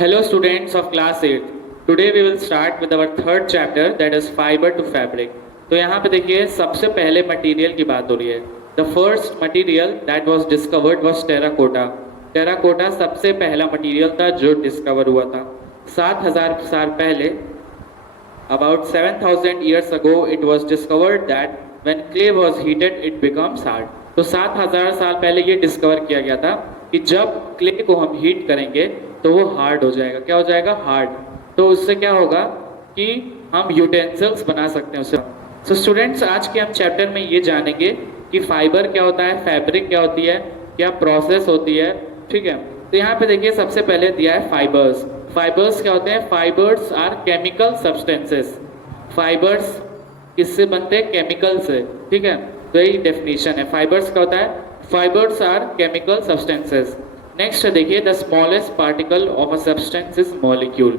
Hello students of class 8. Today we will start with our third chapter that is fiber to fabric. तो यहाँ पे देखिए सबसे पहले मटेरियल की बात हो रही है. The first material that was discovered was terracotta. Terracotta सबसे पहला मटेरियल था जो डिस्कवर हुआ था 7000 साल पहले. About 7000 years ago it was discovered that when clay was heated it becomes hard. तो 7000 साल पहले ये डिस्कवर किया गया था कि जब क्ले को हम हीट करेंगे तो वो हार्ड हो जाएगा. क्या हो जाएगा? हार्ड. तो उससे क्या होगा कि हम यूटेंसिल्स बना सकते हैं उससे. सो स्टूडेंट्स आज के हम चैप्टर में ये जानेंगे कि फाइबर क्या होता है, फैब्रिक क्या होती है, क्या प्रोसेस होती है. ठीक है, तो यहाँ पे देखिए सबसे पहले दिया है फाइबर्स. फाइबर्स क्या होते हैं? Fibres are chemical substances. Fibres किससे बनते हैं? केमिकल से. ठीक है, तो यही डेफिनेशन है. फाइबर्स क्या होता है? Fibres are chemical substances. Next देखिए the smallest particle of a substance is molecule.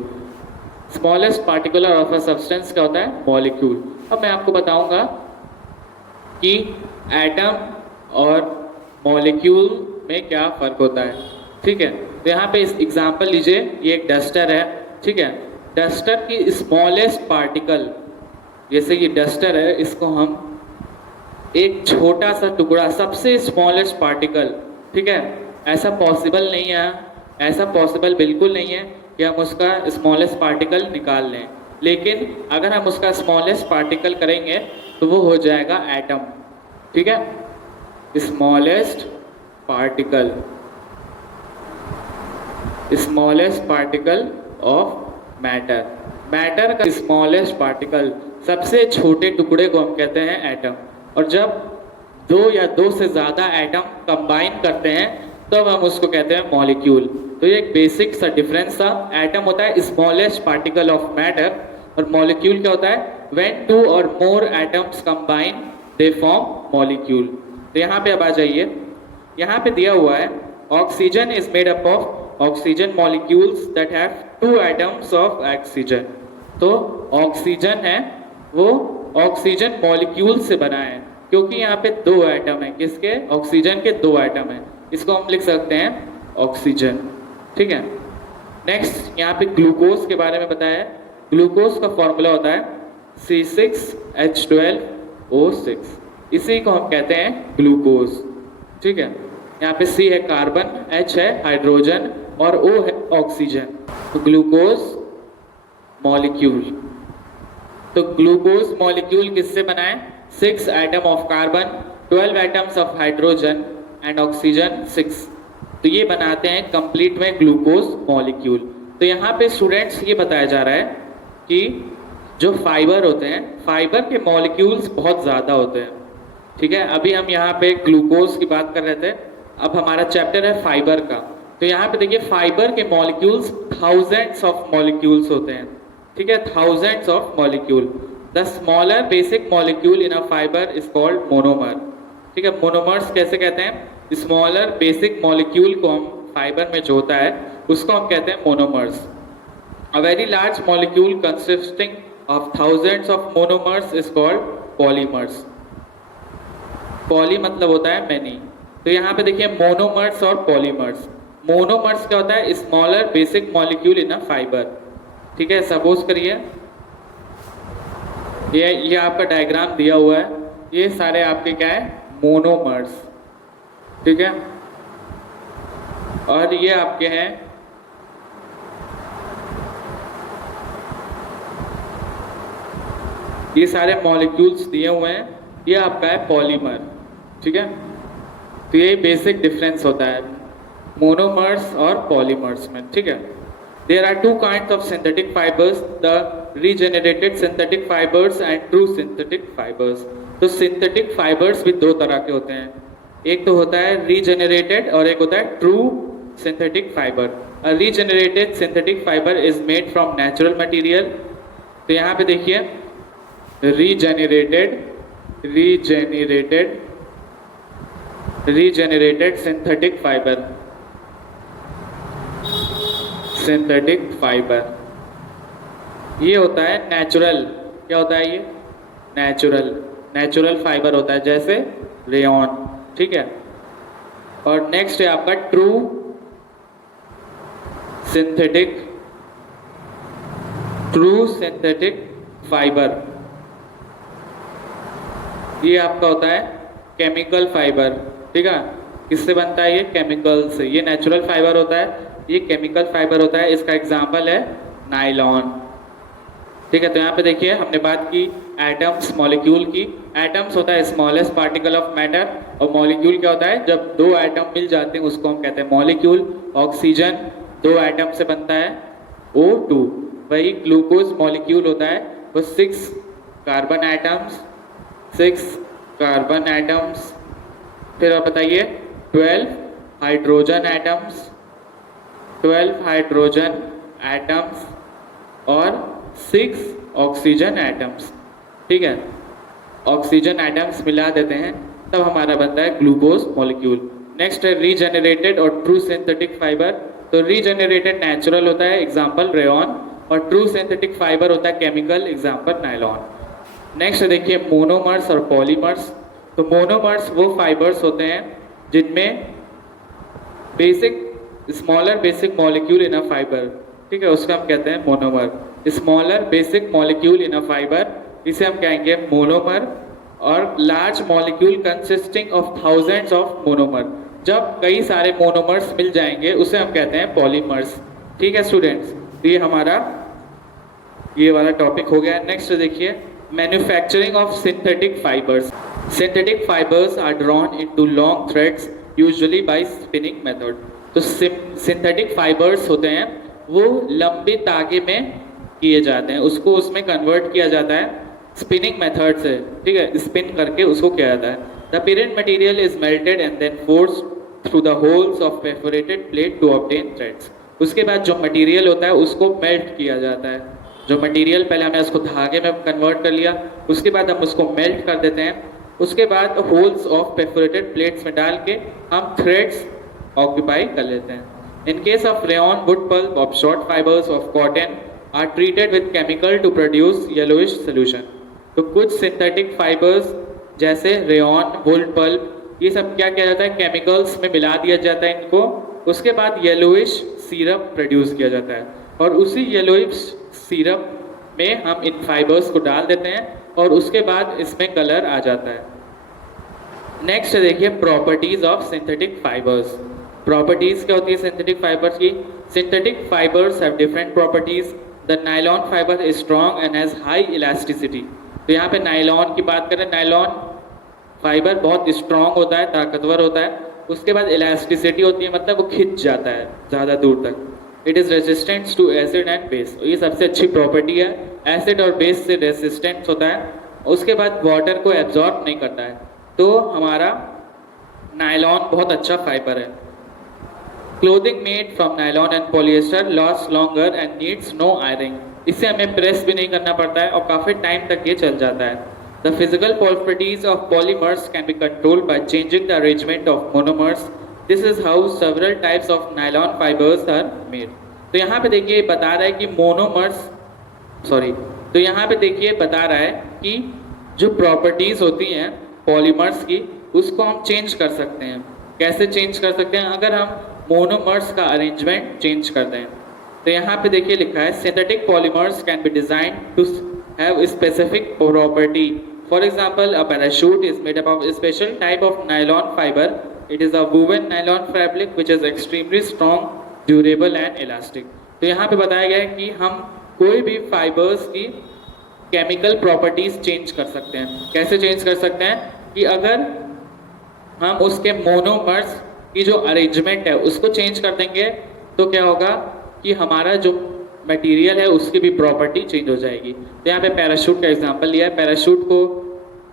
Smallest particle of a substance क्या होता है? मॉलिक्यूल. अब मैं आपको बताऊंगा कि एटम और मॉलिक्यूल में क्या फर्क होता है. ठीक है, तो यहाँ पे इस एग्जांपल लीजिए, ये एक डस्टर है. ठीक है, डस्टर की स्मॉलेस्ट पार्टिकल, जैसे ये डस्टर है, इसको हम एक छोटा सा टुकड़ा, सबसे स्मॉलेस्ट पार्टिकल, ठीक है, ऐसा पॉसिबल नहीं है, ऐसा पॉसिबल बिल्कुल नहीं है कि हम उसका स्मॉलेस्ट पार्टिकल निकाल लें. लेकिन अगर हम उसका स्मॉलेस्ट पार्टिकल करेंगे तो वो हो जाएगा एटम. ठीक है, smallest particle, smallest particle of matter. Matter का स्मॉलेस्ट पार्टिकल, सबसे छोटे टुकड़े को हम कहते हैं एटम. और जब दो या दो से ज़्यादा एटम कंबाइन करते हैं तब हम उसको कहते हैं मॉलिक्यूल. तो ये एक बेसिक सा डिफरेंस था. एटम होता है स्मॉलेस्ट पार्टिकल ऑफ मैटर और मॉलिक्यूल क्या होता है? व्हेन टू और मोर atoms combine they form molecule. तो यहाँ पे अब आ जाइए, यहाँ पे दिया हुआ है oxygen is made up of oxygen molecules that have 2 atoms of oxygen. तो ऑक्सीजन है वो ऑक्सीजन मॉलिक्यूल से बना है क्योंकि यहाँ पे 2 एटम है. किसके? ऑक्सीजन के 2 एटम है. इसको हम लिख सकते हैं ऑक्सीजन. ठीक है, नेक्स्ट यहाँ पे ग्लूकोज के बारे में बताया है. ग्लूकोज का फॉर्मूला होता है C6H12O6. इसी को हम कहते हैं ग्लूकोज. ठीक है, यहाँ पे C है कार्बन, H है हाइड्रोजन और O है ऑक्सीजन. तो ग्लूकोज मॉलिक्यूल. तो ग्लूकोज मॉलिक्यूल किससे बना है? 6 atom of carbon, 12 atoms of hydrogen and oxygen 6. तो ये बनाते हैं कंप्लीट में ग्लूकोज मॉलिक्यूल. तो यहाँ पे स्टूडेंट्स ये बताया जा रहा है कि जो फाइबर होते हैं, फाइबर के मॉलिक्यूल्स बहुत ज़्यादा होते हैं. ठीक है, अभी हम यहाँ पे ग्लूकोज की बात कर रहे थे, अब हमारा चैप्टर है फाइबर का. तो यहाँ पे देखिए फाइबर के मॉलिक्यूल्स थाउजेंड्स ऑफ मॉलिक्यूल्स होते हैं. ठीक है, thousands of molecule. The smaller basic molecule in a fibre is called monomer. ठीक है, मोनोमर्स कैसे कहते हैं? स्मॉलर बेसिक मॉलिक्यूल को हम फाइबर में जो होता है उसको हम कहते हैं monomers. A very large molecule consisting of thousands of monomers is called polymers. Poly मतलब होता है मैनी. तो यहाँ पे देखिए मोनोमर्स और पॉलीमर्स. मोनोमर्स क्या होता है? Smaller basic molecule in a fibre. ठीक है, सपोज करिए ये आपका डायग्राम दिया हुआ है, ये सारे आपके क्या है? मोनोमर्स. ठीक है, और ये आपके हैं ये सारे मॉलिक्यूल्स दिए हुए हैं, ये आपका है पॉलीमर. ठीक है, तो ये बेसिक डिफरेंस होता है मोनोमर्स और पॉलीमर्स में. ठीक है, there are 2 kinds of synthetic fibers, the regenerated synthetic fibers and true synthetic fibers. तो synthetic fibers भी 2 तरह के होते हैं. एक तो होता है regenerated और एक होता है true synthetic fiber. A regenerated synthetic fiber is made from natural material. तो यहाँ पे देखिए regenerated synthetic fiber, synthetic fibre. ये होता है नेचुरल. क्या होता है ये? नेचुरल फाइबर होता है, जैसे रेयॉन. ठीक है, और नेक्स्ट है आपका true synthetic true synthetic fibre, ये आपका होता है केमिकल फाइबर। ठीक है, किससे बनता है ये? केमिकल से। ये नेचुरल फाइबर होता है, ये केमिकल फाइबर होता है। इसका एग्जांपल है नायलॉन। ठीक है, तो यहाँ पे देखिए हमने बात की एटम्स मॉलिक्यूल की। एटम्स होता है स्मॉलेस्ट पार्टिकल ऑफ मैटर, और मॉलिक्यूल क्या होता है? जब दो एटम मिल जाते हैं उसको हम कहते हैं मॉलिक्यूल। ऑक्सीजन 2 एटम से बनता है O2, वही ग्लूकोज मॉलिक्यूल होता है वो 6 कार्बन एटम्स, 6 कार्बन एटम्स। फिर आप बताइए 12 हाइड्रोजन एटम्स, 12 हाइड्रोजन एटम्स और 6 ऑक्सीजन एटम्स। ठीक है, ऑक्सीजन एटम्स मिला देते हैं तब हमारा बनता है ग्लूकोज मॉलिक्यूल। नेक्स्ट है रीजेनरेटेड और ट्रू सिंथेटिक फाइबर। तो रीजेनरेटेड नेचुरल होता है, एग्जांपल रेयॉन, और ट्रू सिंथेटिक फाइबर होता है केमिकल, एग्जांपल नायलॉन। नेक्स्ट देखिए मोनोमर्स और पॉलीमर्स। तो मोनोमर्स वो फाइबर्स होते हैं जिनमें smaller basic molecule in a fibre. ठीक है, उसको हम कहते हैं monomer. Smaller basic molecule in a fibre, इसे हम कहेंगे मोनोमर। और large molecule consisting of thousands of monomer, जब कई सारे मोनोमर्स मिल जाएंगे उसे हम कहते हैं पॉलीमर्स। ठीक है स्टूडेंट्स, तो ये हमारा ये वाला टॉपिक हो गया। नेक्स्ट देखिए manufacturing of synthetic fibres. Synthetic fibres are drawn into long threads usually by spinning method. तो सिंथेटिक फाइबर्स होते हैं वो लंबे तागे में किए जाते हैं, उसको उसमें कन्वर्ट किया जाता है स्पिनिंग मेथड से। ठीक है, स्पिन करके उसको किया जाता है। The parent material is melted and then forced through the holes of perforated plate to obtain threads. उसके बाद जो मटेरियल होता है उसको मेल्ट किया जाता है। जो मटेरियल पहले हमने उसको धागे में कन्वर्ट कर लिया, उसके बाद हम उसको मेल्ट कर देते हैं। उसके बाद होल्स ऑफ परफोरेटेड प्लेट्स में डाल के हम थ्रेड्स ऑक्यूपाई कर लेते हैं। In case of rayon wood pulp of short fibres of cotton are treated with chemical to produce yellowish solution. तो कुछ सिंथेटिक फाइबर्स जैसे रेयॉन, वुल पल्प, ये सब क्या किया जाता है? केमिकल्स में मिला दिया जाता है इनको। उसके बाद येलोइश सिरप प्रोड्यूस किया जाता है, और उसी येलोइश सिरप में हम इन फाइबर्स को डाल देते हैं और उसके बाद इसमें कलर आ जाता है। नेक्स्ट देखिए properties of synthetic fibres. Properties क्या होती है सिंथेटिक फाइबर्स की? Synthetic fibres have different properties. The nylon fibre is strong and has high elasticity. तो यहाँ पे नायलॉन की बात करें, नायलॉन फाइबर बहुत स्ट्रॉन्ग होता है, ताकतवर होता है। उसके बाद इलास्टिसिटी होती है, मतलब वो खिंच जाता है ज़्यादा दूर तक। It is resistant to acid and base, ये सबसे अच्छी प्रॉपर्टी है। एसिड और बेस से रेजिस्टेंस होता है। उसके बाद वाटर को एब्जॉर्ब नहीं करता है, तो हमारा नायलॉन बहुत अच्छा फाइबर है। Clothing made from nylon and polyester last longer and needs no iron. इससे हमें प्रेस भी नहीं करना पड़ता है और काफ़ी टाइम तक ये चल जाता है। The physical properties of polymers can be controlled by changing the arrangement of monomers. This is how several types of nylon fibres are made. तो यहाँ पे देखिए बता रहा है कि तो यहाँ पे देखिए बता रहा है कि जो प्रॉपर्टीज होती हैं पॉलीमर्स की उसको हम चेंज कर सकते हैं। कैसे चेंज कर सकते हैं? अगर हम मोनोमर्स का अरेंजमेंट चेंज कर दें। तो यहाँ पे देखिए लिखा है synthetic polymers can be design to have specific property. For example a parachute is made up of special type of nylon fibre. It is a woven nylon fabric which is extremely strong, durable and elastic. तो यहाँ पे बताया गया है कि हम कोई भी फाइबर्स की केमिकल प्रॉपर्टीज चेंज कर सकते हैं। कैसे चेंज कर सकते हैं? कि अगर हम उसके मोनोमर्स की जो अरेंजमेंट है उसको चेंज कर देंगे तो क्या होगा कि हमारा जो मटेरियल है उसकी भी प्रॉपर्टी चेंज हो जाएगी। तो यहाँ पे पैराशूट का एग्जांपल लिया है।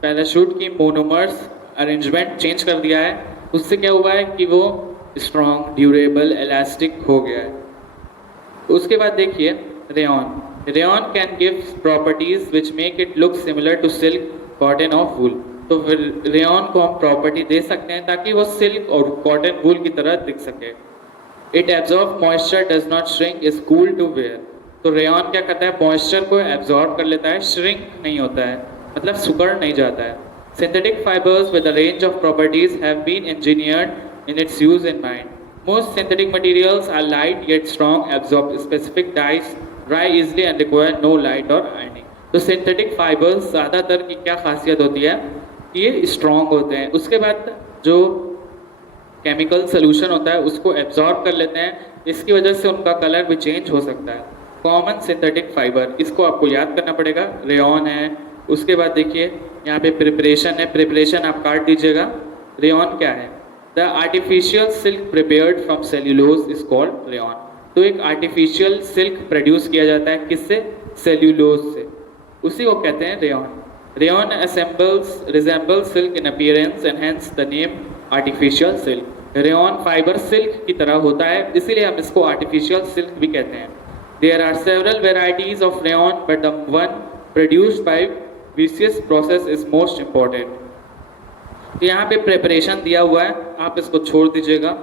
पैराशूट की मोनोमर्स अरेंजमेंट चेंज कर दिया है, उससे क्या हुआ है कि वो स्ट्रॉन्ग, ड्यूरेबल, इलास्टिक हो गया है। उसके बाद देखिए rayon. Rayon can give properties which make it look similar to silk, cotton और वूल। तो फिर रेयॉन को हम प्रॉपर्टी दे सकते हैं ताकि वो सिल्क और कॉटन वूल की तरह दिख सके। It absorb moisture, does not shrink, is cool to wear. तो रेयॉन क्या करता है? मॉइस्चर को एब्जॉर्ब कर लेता है, श्रिंक नहीं होता है, मतलब सुकड़ नहीं जाता है। Synthetic fibres with a range of properties have been engineered in its use in mind. Most synthetic materials are light yet strong, absorb specific dyes, dry easily and require no light और ironing. तो synthetic fibres ज़्यादातर की क्या खासियत होती है कि ये स्ट्रॉन्ग होते हैं, उसके बाद जो केमिकल सोल्यूशन होता है उसको एब्जॉर्ब कर लेते हैं, इसकी वजह से उनका कलर भी चेंज हो सकता है। कॉमन सिंथेटिक फाइबर, इसको आपको याद करना पड़ेगा, रेयॉन है। उसके बाद देखिए यहाँ पे प्रिपरेशन है, प्रिपरेशन आप काट दीजिएगा। रेयॉन क्या है? The artificial silk prepared from cellulose is called rayon. तो एक आर्टिफिशियल सिल्क प्रोड्यूस किया जाता है किससे? सेल्यूलोज से, उसी को कहते हैं rayon. Rayon resembles silk in appearance and hence the name artificial silk। Rayon fibre silk की तरह होता है, इसीलिए हम इसको आर्टिफिशियल सिल्क भी कहते हैं। There are several varieties of rayon, but the one produced by viscous process is most important। तो यहाँ पे प्रिपरेशन दिया हुआ है, आप इसको छोड़ दीजिएगा।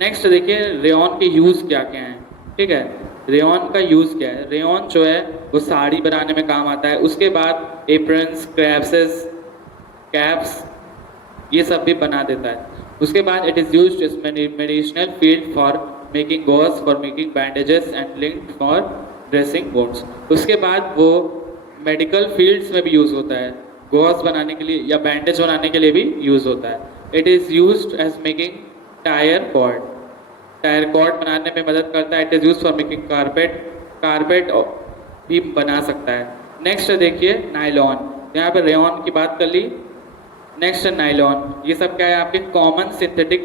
नेक्स्ट देखिए रेयॉन के यूज़ क्या क्या हैं, ठीक है। रेयॉन का यूज़ क्या है? रेयॉन जो है वो साड़ी बनाने में काम आता है, उसके बाद एप्रन्स, क्रैप्सेस, कैप्स, ये सब भी बना देता है। उसके बाद it is used is medicinal field for making gauze, for making bandages and linked for dressing wounds. उसके बाद वो मेडिकल फील्ड्स में भी यूज़ होता है, गॉज बनाने के लिए या बैंडेज बनाने के लिए भी यूज़ होता है। It is used as making tyre cord, tyre cord बनाने में मदद करता है। It is use for making carpet, carpet भी बना सकता है। नेक्स्ट देखिए नायलॉन, यहाँ पर रेयॉन की बात कर ली। नेक्स्ट है नायलॉन, ये सब क्या है? आपके कॉमन सिंथेटिक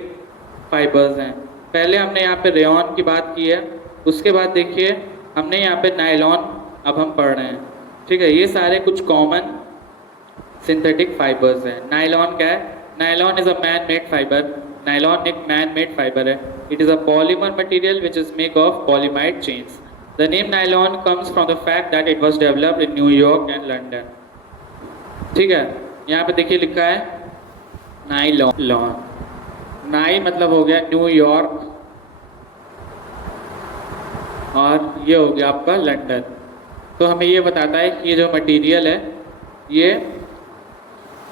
फाइबर्स हैं। पहले हमने यहाँ पे रेयॉन की बात की है, उसके बाद देखिए हमने यहाँ पे नायलॉन अब हम पढ़ रहे हैं, ठीक है। ये सारे कुछ कॉमन सिंथेटिक फाइबर्स हैं। नायलॉन क्या है? Nylon is a man made fibre. Nylon एक मैन मेड फाइबर है। It is a polymer material which is make of polyamide chains. The name nylon comes from the fact that it was developed in New York and London, ठीक है। यहाँ पे देखिए लिखा है nylon, lawn, नाई मतलब हो गया न्यूयॉर्क और ये हो गया आपका लंदन। तो हमें ये बताता है कि ये जो मटेरियल है ये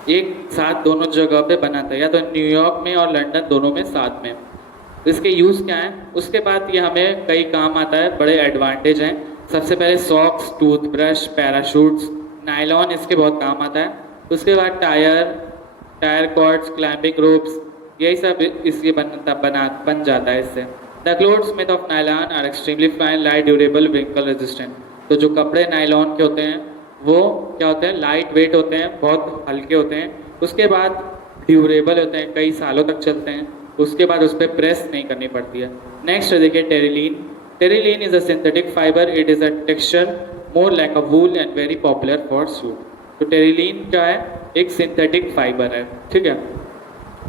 एक साथ दोनों जगह पे बनाता है, या तो न्यूयॉर्क में और लंदन दोनों में साथ में। इसके यूज़ क्या हैं? उसके बाद ये हमें कई काम आता है, बड़े एडवांटेज हैं। सबसे पहले सॉक्स, टूथब्रश, पैराशूट्स, नायलॉन इसके बहुत काम आता है। उसके बाद टायर कॉर्ड्स, क्लाइंबिंग रोप्स, यही सब इसके बन जाता है इससे। The clothes made of nylon are extremely fine, light, durable, wrinkle resistant. तो जो कपड़े नायलॉन के होते हैं वो क्या होते हैं? लाइट वेट होते हैं, बहुत हल्के होते हैं। उसके बाद ड्यूरेबल होते हैं, कई सालों तक चलते हैं। उसके बाद उस पर प्रेस नहीं करनी पड़ती है। नेक्स्ट देखिए terylene. Terylene is a synthetic fibre, it is a texture more like a wool and very popular for suit. तो टेरिलीन क्या है? एक सिंथेटिक फाइबर है, ठीक है,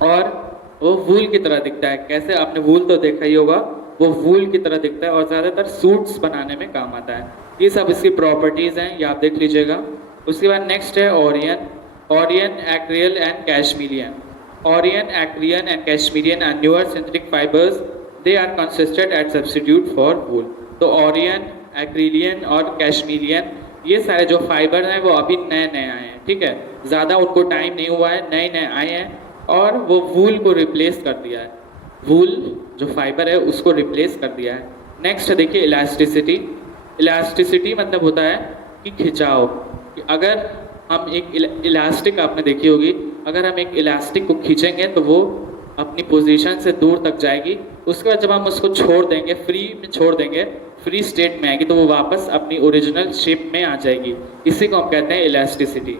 और वो वूल की तरह दिखता है। कैसे? आपने वूल तो देखा ही होगा, वो वूल की तरह दिखता है और ज़्यादातर सूट्स बनाने में काम आता है। ये सब इसकी प्रॉपर्टीज़ हैं, ये आप देख लीजिएगा। उसके बाद नेक्स्ट है Orion. Orion, acrylic and Cashmilon. Orion, Acrean and Cashmerian are newer synthetic fibers. They are consisted as substitute for wool। तो Orion, Acrelian और Cashmerian ये सारे जो फाइबर हैं वो अभी नए नए आए हैं, ठीक है, ज़्यादा उनको टाइम नहीं हुआ है, नए नए आए हैं और वो वूल को रिप्लेस कर दिया है। वूल जो फाइबर है उसको रिप्लेस कर दिया है। नेक्स्ट देखिए इलास्टिसिटी। इलास्टिसिटी मतलब होता है कि खिंचाव। अगर हम एक इलास्टिक आपने देखी होगी, अगर हम एक इलास्टिक को खींचेंगे तो वो अपनी पोजीशन से दूर तक जाएगी। उसके बाद जब हम उसको छोड़ देंगे, फ्री में छोड़ देंगे, फ्री स्टेट में आएगी, तो वो वापस अपनी ओरिजिनल शेप में आ जाएगी। इसी को हम कहते हैं elasticity.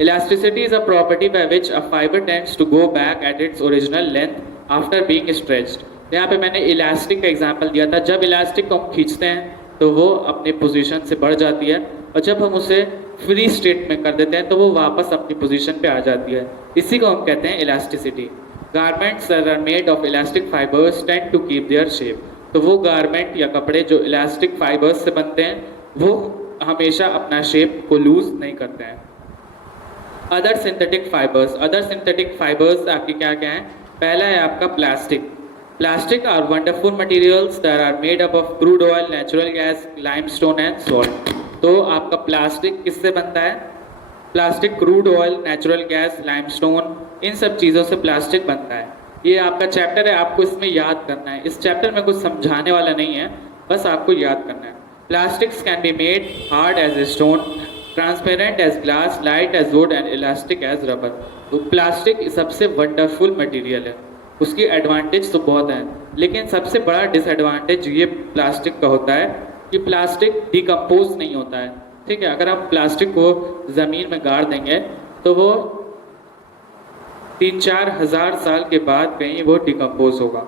Elasticity is a property by which a fibre tends to go back at its original length after being stretched. यहाँ पे मैंने इलास्टिक का एग्जाम्पल दिया था। जब इलास्टिक को हम खींचते हैं तो वो अपनी पोजीशन से बढ़ जाती है और जब हम उसे फ्री स्टेट में कर देते हैं तो वो वापस अपनी पोजीशन पे आ जाती है। इसी को हम कहते हैं elasticity. Garments that are made of elastic fibres tend to keep their shape. तो वो गारमेंट या कपड़े जो इलास्टिक फाइबर्स से बनते हैं वो हमेशा अपना शेप को लूज नहीं करते हैं। Other synthetic fibres. Other synthetic fibres आपके क्या क्या हैं? पहला है आपका plastic. Plastics are wonderful materials that are made up of crude oil, natural gas, limestone and salt. तो आपका प्लास्टिक किससे बनता है? Plastic crude oil, natural gas, limestone, इन सब चीज़ों से प्लास्टिक बनता है। ये आपका चैप्टर है, आपको इसमें याद करना है। इस चैप्टर में कुछ समझाने वाला नहीं है, बस आपको याद करना है। Plastics can be made hard as a stone, transparent as glass, light as wood and elastic as rubber. तो प्लास्टिक सबसे वंडरफुल मटेरियल है, उसकी एडवांटेज तो बहुत हैं, लेकिन सबसे बड़ा डिसएडवांटेज ये प्लास्टिक का होता है कि प्लास्टिक डिकम्पोज नहीं होता है। ठीक है, अगर हम प्लास्टिक को ज़मीन में गाड़ देंगे तो वो 3-4 हज़ार साल के बाद कहीं वो डिकम्पोज होगा।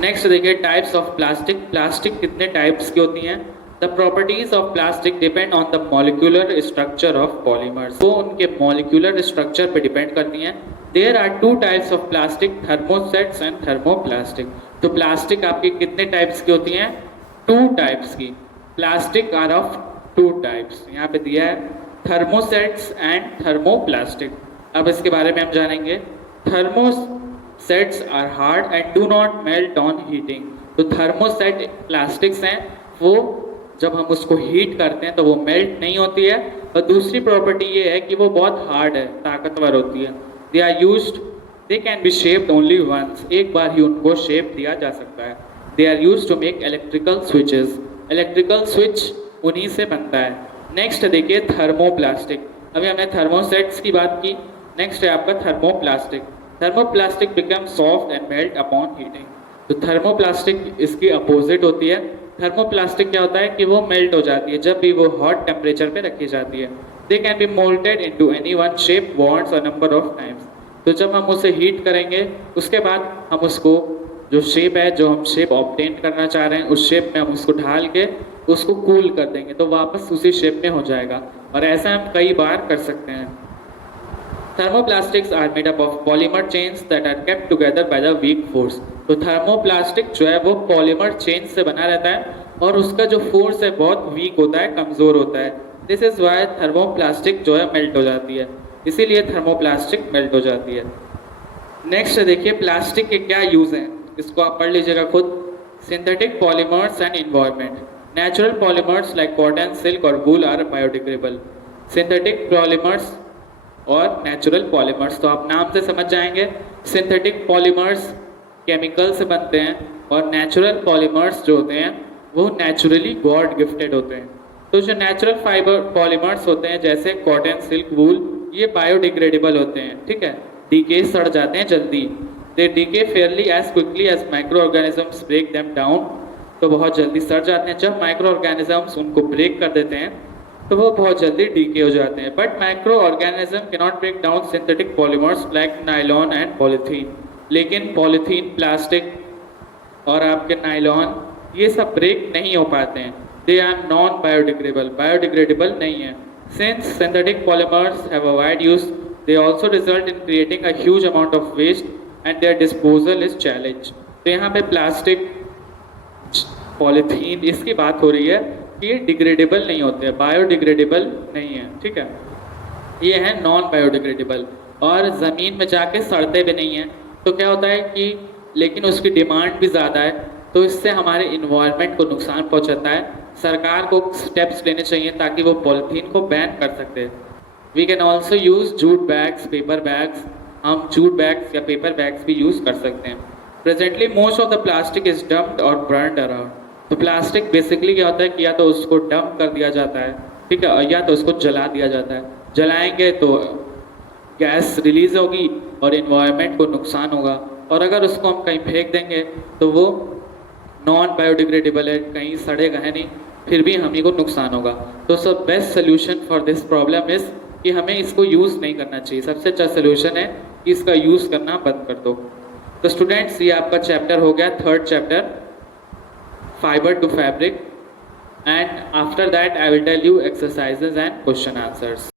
नेक्स्ट देखिए टाइप्स ऑफ प्लास्टिक। प्लास्टिक कितने टाइप्स की होती हैं? The properties of plastic depend on the molecular structure of polymers. वो उनके मॉलिक्यूलर स्ट्रक्चर पे डिपेंड करती हैं। There are 2 types of plastic, thermosets and thermoplastic. तो प्लास्टिक आपकी कितने टाइप्स की होती हैं? 2 टाइप्स की। प्लास्टिक आर ऑफ 2 टाइप्स, यहाँ पे दिया है थर्मोसेट्स एंड थर्मोप्लास्टिक। अब इसके बारे में हम जानेंगे। Thermosets are hard and do not melt on heating. तो थर्मोसेट प्लास्टिक्स हैं, वो जब हम उसको हीट करते हैं तो वो मेल्ट नहीं होती है। और दूसरी प्रॉपर्टी ये है कि वो बहुत हार्ड है, ताकतवर होती है। They are used, they can be shaped only once, एक बार ही उनको शेप दिया जा सकता है। They are used to make electrical switches, electrical switch उन्हीं से बनता है। नेक्स्ट देखिए थर्मोप्लास्टिक। अभी हमने थर्मोसेट्स की बात की, नेक्स्ट है आपका thermoplastic. Thermoplastic become soft and melt upon heating. तो थर्मोप्लास्टिक इसकी अपोजिट होती है। थर्मोप्लास्टिक क्या होता है कि वो मेल्ट हो जाती है जब भी वो हॉट टेम्परेचर पे रखी जाती है। दे can B molted into any one shape, bonds और नंबर ऑफ टाइम्स। तो जब हम उसे हीट करेंगे उसके बाद हम उसको जो शेप है, जो हम शेप ऑब्टेन करना चाह रहे हैं, उस शेप में हम उसको ढाल के उसको कूल कर देंगे तो वापस उसी शेप में हो जाएगा। और ऐसा हम कई बार कर सकते हैं। Thermoplastics are made up of polymer chains that are kept together by the weak force. तो थर्मोप्लास्टिक जो है वो पॉलीमर चेन से बना रहता है और उसका जो फोर्स है बहुत वीक होता है, कमज़ोर होता है। दिस इज़ वाई थर्मोप्लास्टिक जो है मेल्ट हो जाती है, इसीलिए थर्मोप्लास्टिक मेल्ट हो जाती है। नेक्स्ट देखिए प्लास्टिक के क्या यूज़ हैं, इसको आप पढ़ लीजिएगा खुद। Synthetic polymers and environment. Natural polymers like cotton, silk और वूल आर बायोडिग्रेडेबल। सिंथेटिक पॉलीमर्स और नेचुरल पॉलीमर्स, तो आप नाम से समझ जाएंगे। सिंथेटिक पॉलीमर्स केमिकल से बनते हैं और नेचुरल पॉलीमर्स जो होते हैं वो नेचुरली गॉड गिफ्टेड होते हैं। तो जो नेचुरल फाइबर पॉलीमर्स होते हैं जैसे कॉटन, सिल्क, वूल, ये बायोडिग्रेडेबल होते हैं। ठीक है, डीके सड़ जाते हैं जल्दी। They decay fairly as quickly as microorganisms break them down. तो बहुत जल्दी सड़ जाते हैं। जब माइक्रो ऑर्गेनिजम्स उनको ब्रेक कर देते हैं तो वो बहुत जल्दी डीके हो जाते हैं। But micro organism can not break down synthetic polymers like nylon and polythene. लेकिन पॉलीथीन, प्लास्टिक और आपके नायलॉन ये सब ब्रेक नहीं हो पाते हैं। They are non biodegradable, biodegradable नहीं है। Since synthetic polymers have a wide use, they also result in creating a huge amount of waste and their disposal is challenge. तो यहाँ पे प्लास्टिक, पॉलीथीन इसकी बात हो रही है कि ये डिग्रेडेबल नहीं होते हैं, बायोडिग्रेडेबल नहीं है। ठीक है, ये है नॉन बायोडिग्रेडेबल और ज़मीन में जाके सड़ते भी नहीं हैं। तो क्या होता है कि लेकिन उसकी डिमांड भी ज़्यादा है, तो इससे हमारे इन्वायरमेंट को नुकसान पहुंचाता है। सरकार को स्टेप्स लेने चाहिए ताकि वो पॉलीथीन को बैन कर सकते हैं। We can also use jute bags, paper bags. हम जूट बैग्स या पेपर बैग्स भी यूज़ कर सकते हैं। Presently most of the plastic is dumped और बर्न्ड अराउंड। तो प्लास्टिक बेसिकली क्या होता है कि या तो उसको डंप कर दिया जाता है, ठीक है, या तो उसको जला दिया जाता है। जलाएंगे तो गैस रिलीज होगी और इन्वायरमेंट को नुकसान होगा। और अगर उसको हम कहीं फेंक देंगे तो वो नॉन बायोडिग्रेडेबल है, कहीं सड़ेगा है नहीं, फिर भी हम ही को नुकसान होगा। तो सब best solution for this problem is कि हमें इसको यूज़ नहीं करना चाहिए। सबसे अच्छा सोल्यूशन है कि इसका यूज़ करना बंद कर दो। तो स्टूडेंट्स ये आपका चैप्टर हो गया, 3rd chapter, fiber to fabric, and after that I will tell you exercises and question answers.